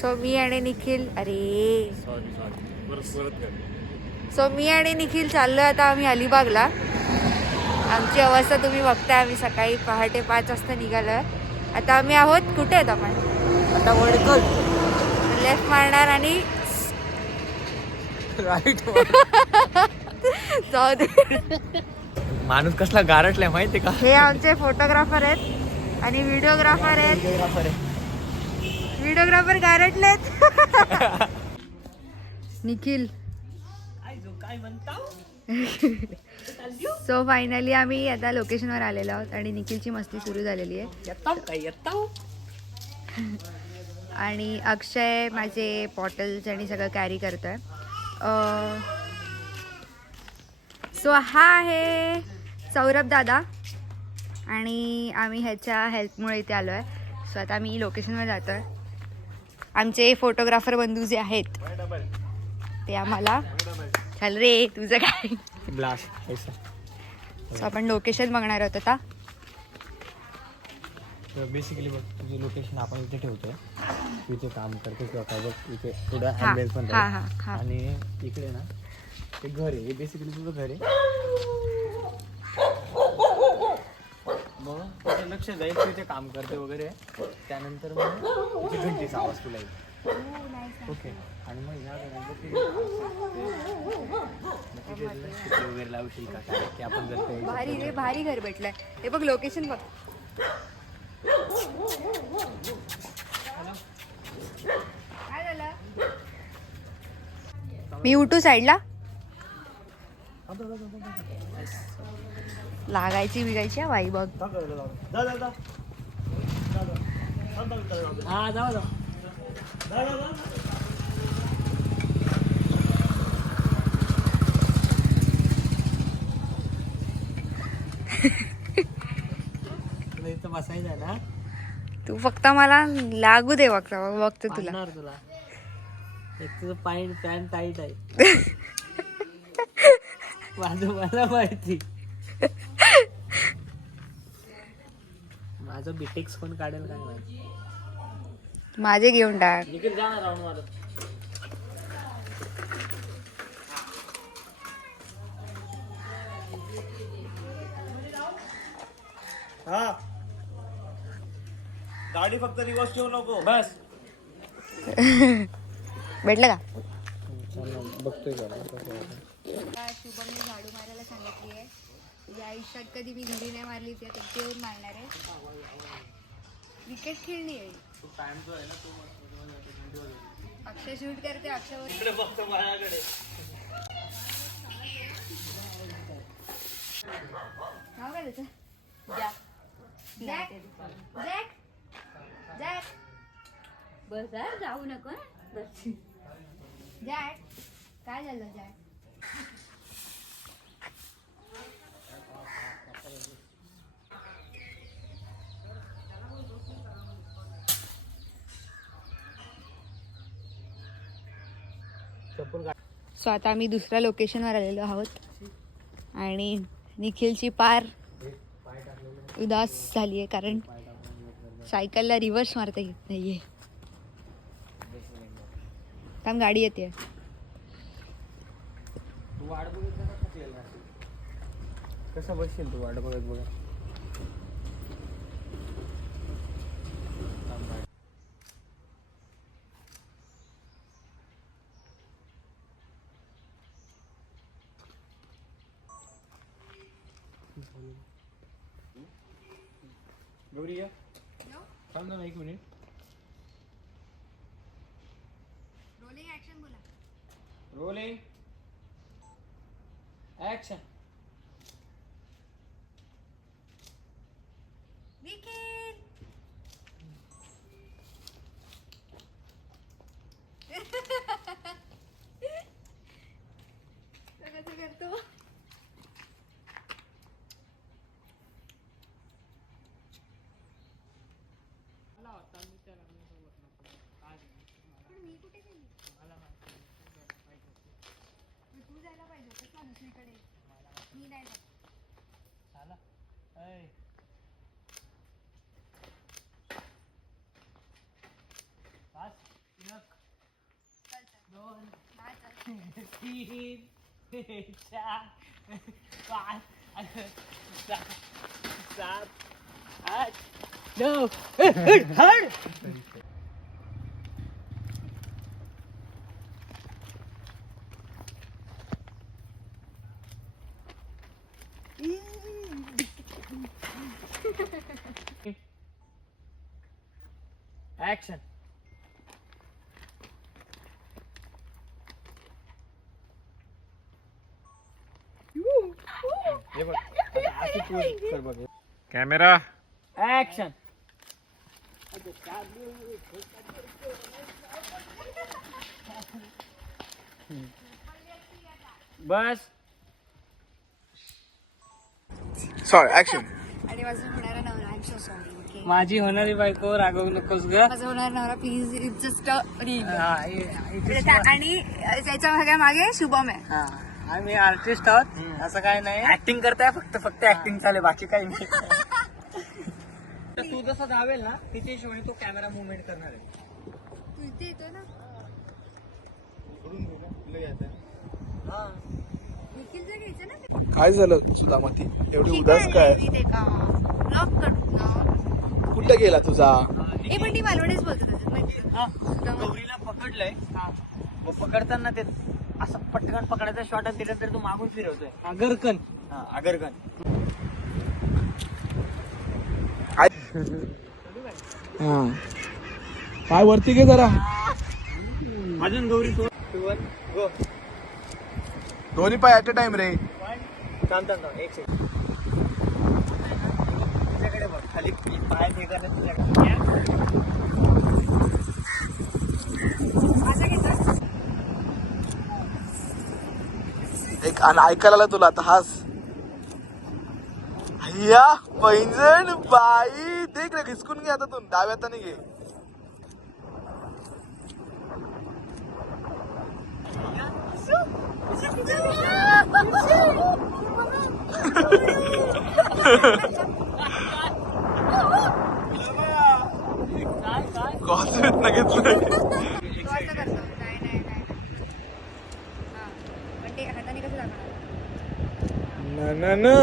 So मी आणि निखिल अरे. Sorry sorry परत परत कर. सो मी आणि निखिल चाललो आता आम्ही अलिबागला. आमची अवस्था तुम्ही बघताय आम्ही सकाळी पहाटे पाच वाजता निघालो आता आम्ही आहोत कुठे आहेत आपण? आता वडकल लेफ्ट मारणार आणि राईट जाऊ दे. माणूस कसला गारटलाय माहितीये का? हे आमचे फोटोग्राफर आहेत आणि व्हिडिओग्राफर आहेत. व्हिडिओग्राफर गारटलेत निखिल. काय म्हणता? सो फायनली आम्ही आता लोकेशनवर आलेलो आहोत आणि निखिलची मस्ती सुरू झालेली आहे. आणि अक्षय माझे बॉटल्स आणि सगळं कॅरी करतोय. सो हा आहे सौरभ दादा. आणि आम्ही ह्याच्या हेल्पमुळे इथे आलो आहे सो आता आम्ही लोकेशनवर जातो आहे आमचे फोटोग्राफर बंधू जे आहेत ते आम्हाला चल रे तुझं काय? ब्लास्ट सो आपण लोकेशन बघणार आहोत आता. बेसिकली बघ तुझे लोकेशन आपण इथे ठेवतोय. तू इथे काम करते किंवा काय बघ इथे थोडं हा ॲम्बियन्स पण आणि इकडे ना ते घर आहे. बेसिकली तुझं घर आहे. तुझं लक्ष जाईल तू इथे काम करते वगैरे. त्यानंतर मग घंटीचा आवाज तुला येईल. ओके आणि मग या घरात ते मग तिथे तुला शिट्टी वगैरे लावशील का? काय की आपण जर भारी रे भारी घर भेटलंय. हे बघ लोकेशन बघ. काय झालं मी उठू साईडला लागायची बिगायची बाई बघ. हा जाऊ बसायचं ना तू फक्त मला लागू दे फक्त बघतो तुला. तुला. एक तुझं पॅन्ट पॅन्ट टाईट आहे. माझं मला माहिती. माझं बिटेक्स कोण काढेल काय माहिती? माझे घेऊन टाक. निखिल जा ना राऊंड मारत हा. गाडी फक्त रिवर्स ठेवू नको. बस. भेटलं का? बघतोय शुभमने झाडू मारायला सांगितली आहे. या आयुष्यात कधी मी घरी नाही मारली ते ते येऊन मारणार आहे. क्रिकेट खेळणी आहे. अक्षय शूट करते माझ्याकडे नाव काय त्याचं? जॅक. जॅक? जॅक? बस जाऊ नको हं. जॅक? काय झालं जॅक? सो आता आम्ही दुसऱ्या लोकेशनवर आलेलो आहोत. आणि निखिलची पार उदास झाली आहे कारण सायकलला रिव्हर्स मारता येत नाही आहे कारण गाडी येते. कसं बसशील तू वाट बघत बघा गौरी या. थांब ना एक मिनिट. रोलिंग ऍक्शन बोला. रोलिंग ऍक्शन तीन चार पाच सहा सात आठ नऊ हड ऍक्शन कॅमेरा. ऍक्शन बस. सॉरी ऍक्शन आणि माझा होणारा नवरा आय सो सॉरी ओके माझी होणारी बायको रागवू नकोस ग. माझा होणारा नवरा please it's just a reel हा, हे- हे- आणि त्याच्यामागे मागे शुभम आहे. हा, आम्ही आर्टिस्ट आहोत. असं काय नाही. ऍक्टिंग करताय फक्त फक्त ऍक्टिंग चालेल बाकी काही नाही. तर तू जसा धावेल ना तिथे हिशोबाने तो कॅमेरा मुवमेंट करणार आहे. तू इथे येतो ना? निखिलचं घ्यायचं ना? काय झालं सुधामती एवढी उदास काय? ना कुठे गेला तुझा? ए पण ती मालवणीच बोलतो त्याच्यात माहिती हा, गौरीला पकडलंय. मग पकडताना ते असं पटकन पकडायचा शॉट आणि त्याच्यानंतर तू मागून फिरवतोय. अगरकन. हा अगरकन. काय वरती घे जरा. अजून गौरी तो गो. दोन्ही पाय ऍट अ टाइम रे. थांब थांब थांब, एक सेकंड तुझ्याकडे बघ खाली पाय ठेकायला तुझ्याकडे. एक आणि ऐकायला आलं तुला आता हास. अय्या पैंजण बाई. देख रे घिसकून घे आता तू. डाव्या हाताने घे. न घेतलं तो असं करतो नाही नाही नाही हा पण ते हाताने कसं दाखवणार ना ना ना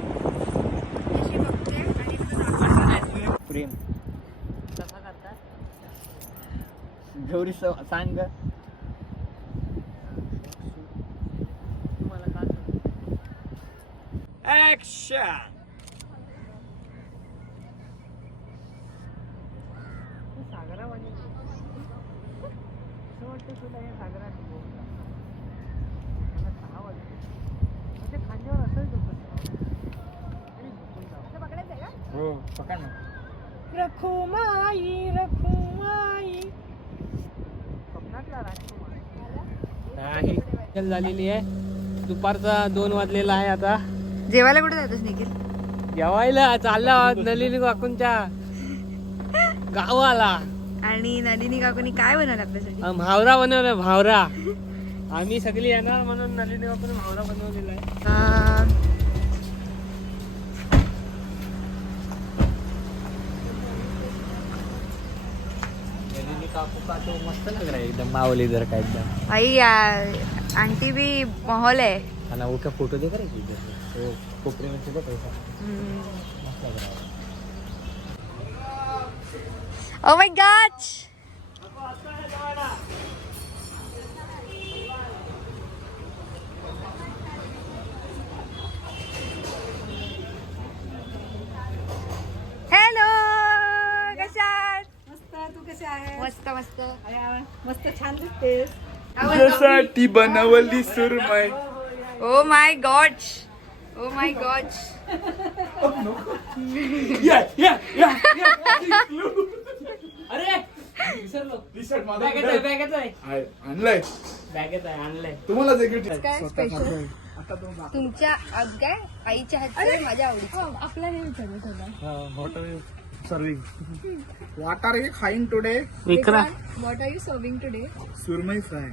अशी बघते आणि तुला दाखवते. प्रेम कसा करतात गौरी स- सांग ग. तुम्हाला काय ऍक्शन हो पकड ना. नाही. झालेली आहे. दुपारचा दोन वाजलेला आहे आता. जेवायला कुठे जातोस निखिल? जेवायला चालला नलिनी काकूंच्या गावाला. आणि नलिनी काकूनी काय बनवलं आपल्यासाठी? म्हावरा बनवला म्हावरा. आम्ही सगळी येणार म्हणून नलिनी काकून म्हावरा बनवलेला आहे. काकू का तो मस्त लग रहा है एकदम जर का एकदम. भाई आंटी भी माहौल है आणि वो क्या फोटो देख रहे कोपरे में चलो पैसा. मस्त लग रहा है! आहे मस्त मस्त. मस्त छान दिसतेस. तुझ्यासाठी बनवली सुरमय oh my God oh my God अरे विसरलो. बॅगेत आहे बॅगेत आहे आणलंय. बॅगेत आहे आणलंय. तुम्हाला जॅकेट काय स्पेशल तुमच्या काय? आईच्या हातचे माझ्या आवडीचे. आपला तुला वाट आर यू खाईन today विक्रा what are you serving today surmai fry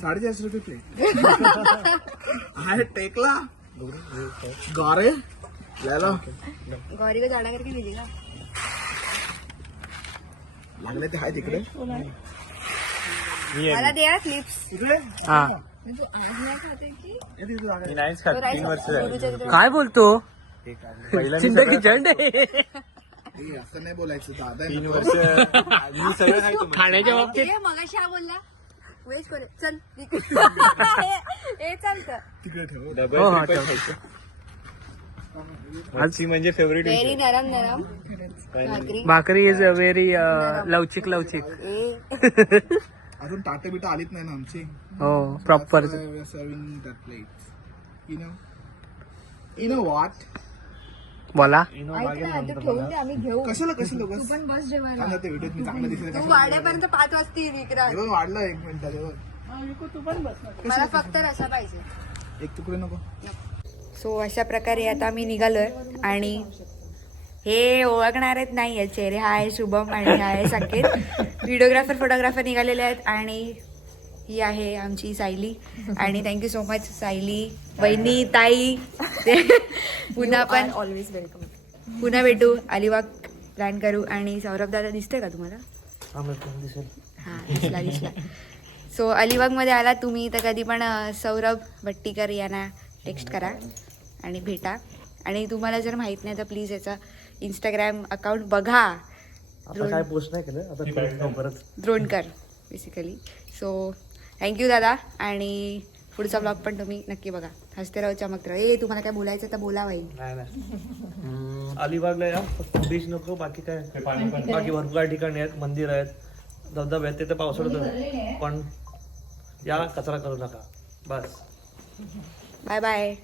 साडेचारशे रुपये प्लेट आहे टेकला. गारे. यायला गौरी का लागले ते आहे तिकडे. मला हा. तू आज नाही खाते की मी नाहीच खात तीन वर्ष झाली. काय बोलतो? जिंदगी झंड ए, असं नाही बोलायचं दादा आहे तीन ना. वर्ष मी सगळं खाण्याच्या बाबतीत. ए मगाशी हा बोलला. वेज कर. चल ए चालतं तिकडे ठेव. डबल हो, ट्रिपल ठेव. खायचो आजची म्हणजे फेवरेट व्हेरी नरम नरम. भाकरी. भाकरी इज व्हेरी लवचिक लवचिक. ए. अजून ताटे बिटा आलीच नाही ना आमची? हो proper serving that plate you know you know what बोला. तू कशाला कशाला तू बस पण बस जेवायला. सांगा ते व्हिडिओ मी चांगलं दिसलं तू कशाला वाड्यापर्यंत पाच बघ, वाढलं एक मिनिटात हे बघ. मला फक्त रसा पाहिजे. एक तुकडे नको. सो अशा प्रकारे आता मी निघालोय आणि हे ओळखणार आहेत नाही आहे चेहरे. हा आहे शुभम आणि हा आहे संकेत. व्हिडिओग्राफर फोटोग्राफर निघालेले आहेत आणि ही आहे आमची सायली. आणि थँक्यू सो मच सायली वहिनी ताई. ते पुन्हा पण ऑलवेज वेलकम पुन्हा भेटू. अलिबाग प्लॅन करू. आणि सौरभ दादा दिसतोय का तुम्हाला? हां दिसला. दिसला सो अलिबागमध्ये आला तुम्ही तर कधी पण सौरभ भट्टीकर यांना टेक्स्ट करा आणि भेटा. आणि तुम्हाला जर माहीत नाही तर प्लीज याचा इंस्टाग्राम अकाउंट बघा. काय पोस्ट नाही केलं? द्रोणकर बेसिकली सो थँक्यू दादा. आणि पुढचा ब्लॉग पण तुम्ही नक्की बघा. हसते राहू चमकते राहू ए तुम्हाला काय बोलायचं तर बोला बाई. अलिबागला या फक्त बीच नको बाकी काय? बाकी भरपूर काही ठिकाणी आहेत मंदिर आहेत. धबधबे आहेत ते तर पावसाळ्यात. पण या कचरा करू नका. बस. Bye bye